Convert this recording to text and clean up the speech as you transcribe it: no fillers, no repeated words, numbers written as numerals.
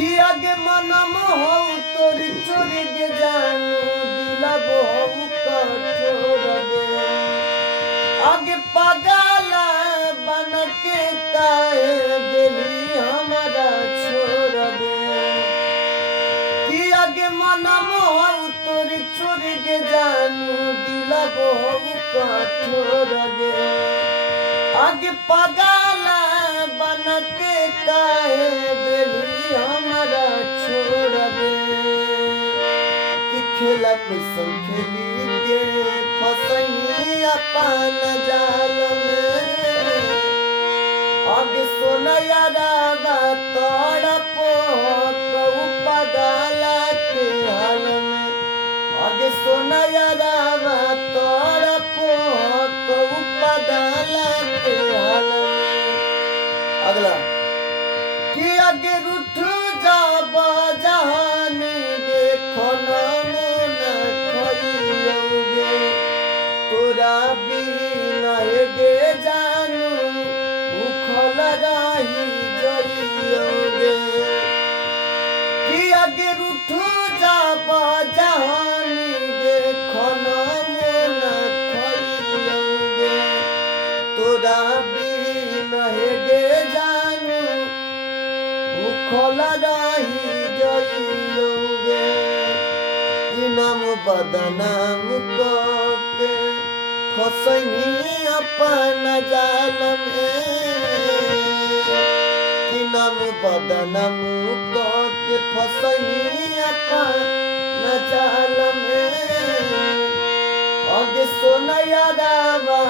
कि आगे मनम हो तोर चोरी गे जानू दिला बहु कठोर गे आगे पगला बन के काहे दिली हमारा छोड़ गे कि आगे मनम हो तोर चोरी गे जानू दिला बहु कठोर गे आगे पगला बन के काहे दिली हमारा छोड़ दे कि खेला कैसन खेली के फसई अपन जाल में आगे सोनया रावा तड़प कहू पगला के हाल में आगे सोनया रावा तड़प कहू पगला के हाल में। अगला कि आगे रुठ जाब जहानी देखो न खइयोगे तोरा बिना गे जानू भूखल रही जइयोगे कि आगे रुठ जाब जहानी देखो न खइयोगे तोरा बिना गे जानू भूखल रही जइयोगे कि नाम बदनाम के फसनी अपन जाल में कि नाम बदनाम के फसनी अपन जाल में आगे सोनया रावा